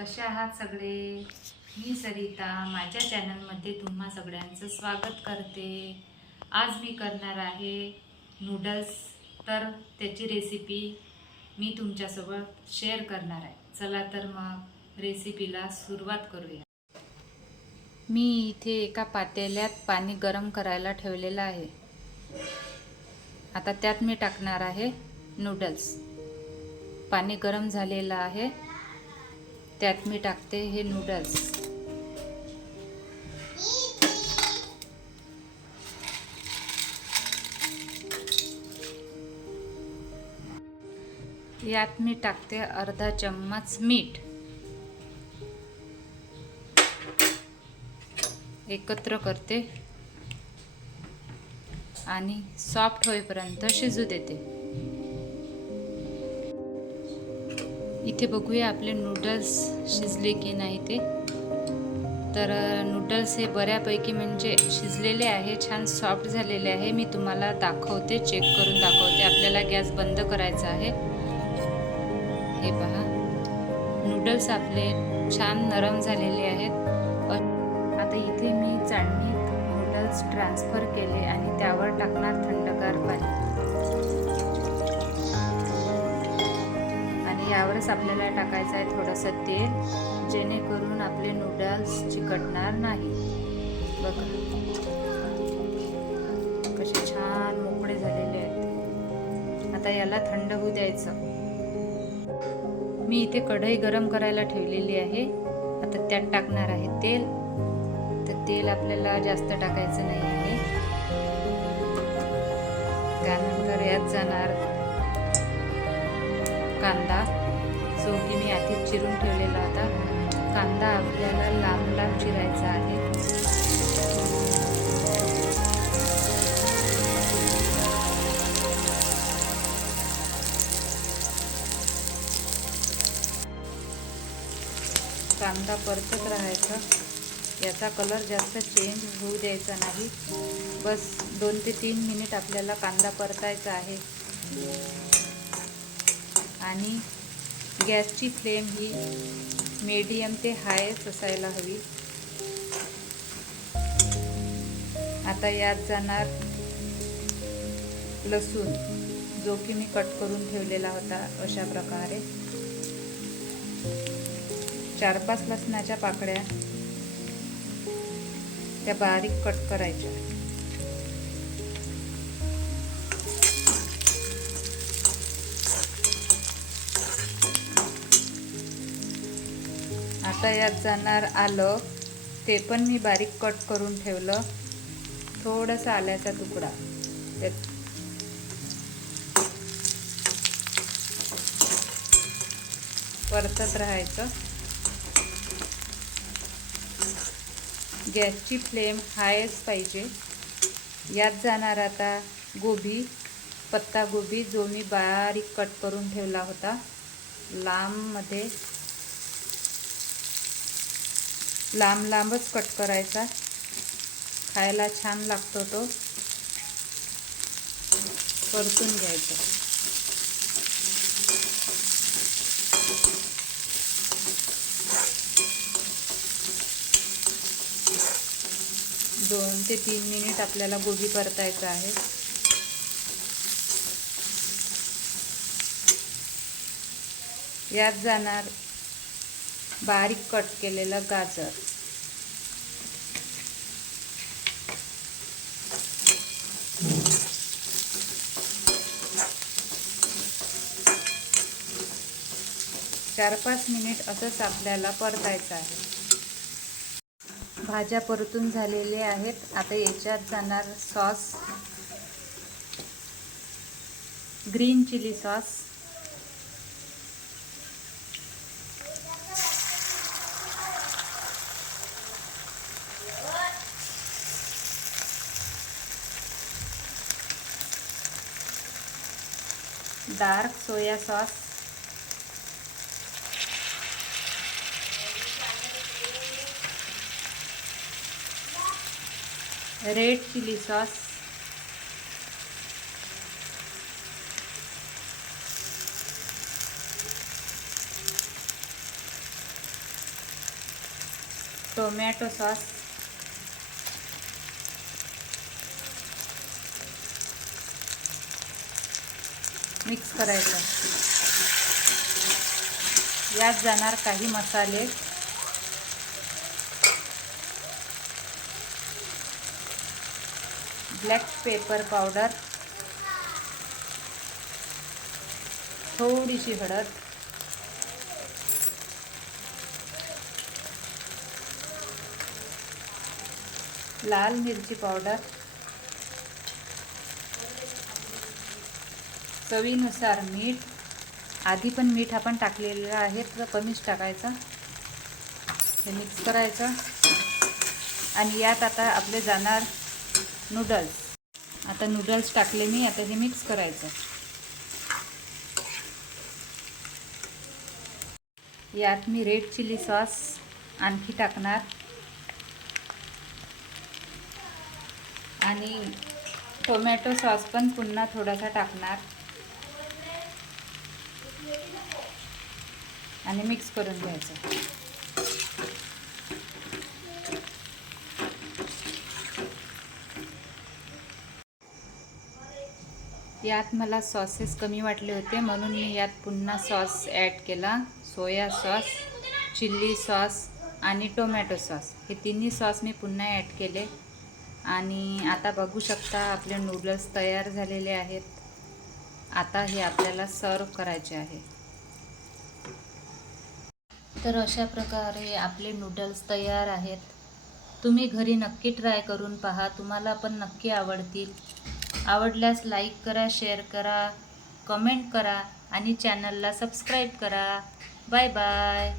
कसे आहात सगळे? मी सरिता माझ्या चॅनलमध्ये तुम्हा सगळ्यांचं स्वागत करते। आज मी करणार आहे नूडल्स, तर त्याची रेसिपी मी तुमच्यासोबत शेअर करणार आहे। चला तर मग रेसिपीला सुरुवात करूया। मी इथे एका पातेल्यात पाणी गरम करायला ठेवलेलं आहे। आता त्यात मी टाकणार आहे नूडल्स। पाणी गरम झालेलं आहे, त्यात मी टाकते हे नूडल्स। यात मी टाकते अर्धा चम्मच मीठ। एकत्र करते आणि सॉफ्ट होईपर्यंत शिजू देते। इथे बघूया आपले नूडल्स शिजले की नाही ते। तर नूडल्स हे बऱ्यापैकी म्हणजे शिजलेले आहे, छान सॉफ्ट झालेले आहे। मी तुम्हाला दाखवते, चेक करून दाखवते। आपल्याला गॅस बंद करायचा आहे। हे पहा, नूडल्स आपले छान नरम झालेले आहेत। आता इथे मी चाळणीत नूडल्स ट्रान्सफर केले आणि त्यावर टाकणार थंडगार पाणी। आणि यावरच आपल्याला टाकायचं आहे थोडंसं तेल, जेणेकरून आपले नूडल्स चिकटणार नाही। बघा कसे छान मोकळे झालेले आहेत। आता याला थंड होऊ द्यायचं। मी इथे कढई गरम करायला ठेवलेली आहे। आता त्यात टाकणार आहे तेल। तर तेल आपल्याला जास्त टाकायचं नाही आहे। त्यानंतर यात जाणार कांदा, जो की मी आधीच चिरून ठेवलेला होता। कांदा आपल्याला लांब लांब चिरायचा आहे। कांदा परतत राहायचा, याचा कलर जास्त चेंज होऊ द्यायचा नाही। बस 2 ते 3 मिनिट आपल्याला कांदा परतायचा आहे। आणि गॅसची फ्लेम ही मीडियम ते हायच असायला हवी। आता यात जाणार लसूण, जो की मी कट करून ठेवलेला होता अशा प्रकारे। 4-5 लसणाच्या पाकळ्या त्या बारीक कट करायच्या। आता यात जाणार आलं, ते पण मी बारीक कट करून ठेवलं। थोडासा आल्याचा तुकडा त्यात परतत राहायचं। गॅसची फ्लेम हायच पाहिजे। यात जाणार आता गोबी, पत्ता गोबी, जो मी बारीक कट करून ठेवला होता लांबमध्ये। लांब लांबच कट करायचा, खायला छान लागतो तो। परतून घ्यायचा। दोन ते 3 मिनिट आपल्याला गोबी परतायचं आहे। यात जाणार बारीक कट केलेलं गाजर। चार 5 मिनिट असंच आपल्याला परतायचं आहे। भाज्या परतून झालेल्या आहेत। आता याच्यात जाणार sauce, green chilli sauce. Dark soya sauce, red chilli sauce, tomato sauce, mix करायचं. यात जाणार काही मसाले, ब्लॅक पेपर पावडर, थोडीशी हळद, लाल मिरची पावडर, चवीनुसार मीठ. आधी पण मीठ आपण टाकलेलं आहे तर कमीच टाकायचं. हे मिक्स करायचं आणि यात आता आपले जाणार नूडल्स. आता नूडल्स टाकले मी. आता हे मिक्स करायचं. यात मी रेड चिली सॉस आणखी टाकणार आणि टोमॅटो सॉस पण पुन्हा थोडासा टाकणार आणि मिक्स करून घ्यायचं. यात मला सॉसेस कमी वाटले होते म्हणून मी यात पुन्हा सॉस ॲड केला. सोया सॉस, चिल्ली सॉस आणि टोमॅटो सॉस हे तिन्ही सॉस मी पुन्हा ॲड केले. आणि आता बघू शकता आपले नूडल्स तयार झालेले आहेत. आता हे आपल्याला सर्व करायचे आहे. तर अशा प्रकारे आपले नूडल्स तयार आहेत. तुम्ही घरी नक्की ट्राय करून पहा. तुम्हाला पण नक्की आवडतील. आवडल्यास लाईक करा, शेअर करा, कमेंट करा आणि चॅनलला सबस्क्राईब करा. Bye bye.